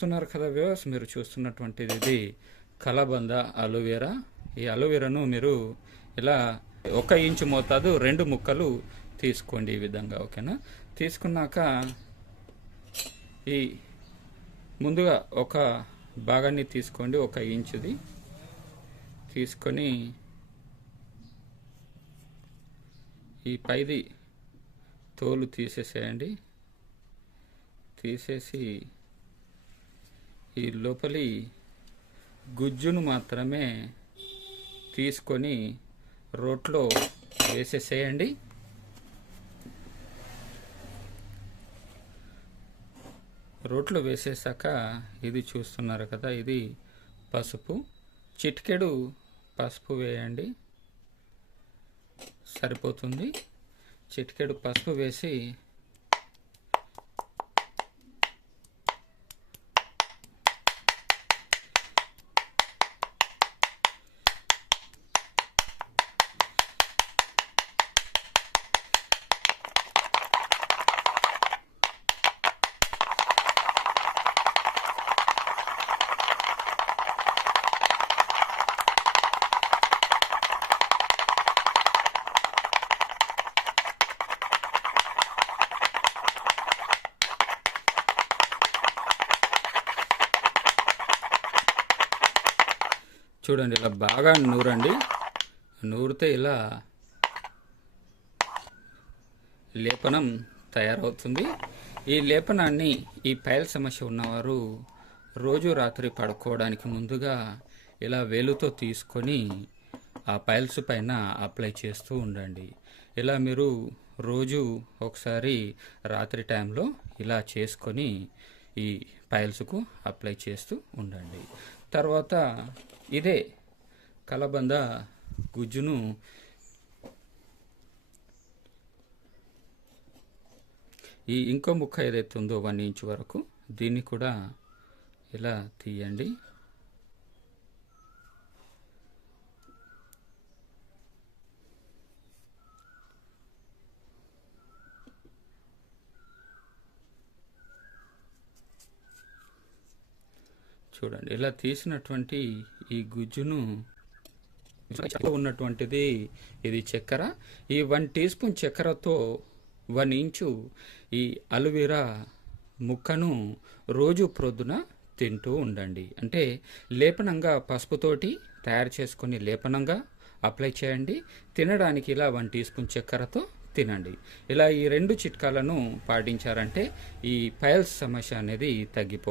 చూస్తున్నారు కదా వ్యూవర్స్ మీరు చూస్తున్నటువంటిది ఇది కలబంద అలోవేరా. ఈ అలోవేరాను మీరు ఇలా ఒక ఇంచు మోతాదు రెండు ముక్కలు తీసుకోండి ఈ విధంగా ఓకేనా? తీసుకున్నాక ఈ ముందుగా ఒక భాగాన్ని తీసుకోండి ఒక ఇంచుది. తీసుకొని ఈ పైది తోలు తీసేసేయండి. తీసేసి ఈ లోపలి గుజ్జును మాత్రమే తీసుకొని రోట్లో వేసేసేయండి. రోట్లో వేసేసాక ఇది చూస్తున్నారు కదా ఇది పసుపు. చిటికెడు పసుపు వేయండి. సరిపోతుంది. చిటికెడు పసుపు వేసి చూడండి ఇలా బాగా నూరండి. నూరితే ఇలా లేపనం తయారవుతుంది. ఈ లేపనాన్ని ఈ పైల్ సమస్య ఉన్నవారు రోజు రాత్రి పడుకోవడానికి ముందుగా ఇలా వేలుతో తీసుకొని ఆ పైల్స్ పైన అప్లై చేస్తూ ఉండండి. ఇలా మీరు రోజు ఒకసారి రాత్రి టైంలో ఇలా చేసుకొని ఈ పైల్స్కు అప్లై చేస్తూ ఉండండి. తర్వాత ఇదే కలబంద గుజ్జును ఈ ఇంకో ముక్క ఏదైతే ఉందో వన్ ఇంచ్ వరకు దీన్ని కూడా ఇలా తీయండి. చూడండి. ఇలా తీసినటువంటి ఈ గుజ్జును ఉన్నటువంటిది ఇది చక్కెర. ఈ వన్ టీ స్పూన్ చక్కెరతో వన్ ఇంచు ఈ అలువీరా ముక్కను రోజు ప్రొద్దున తింటూ ఉండండి. అంటే లేపనంగా పసుపుతోటి తయారు చేసుకొని లేపనంగా అప్లై చేయండి. తినడానికి ఇలా వన్ టీ స్పూన్ చక్కెరతో తినండి. ఇలా ఈ రెండు చిట్కాలను పాటించారంటే ఈ పైల్స్ సమస్య అనేది తగ్గిపో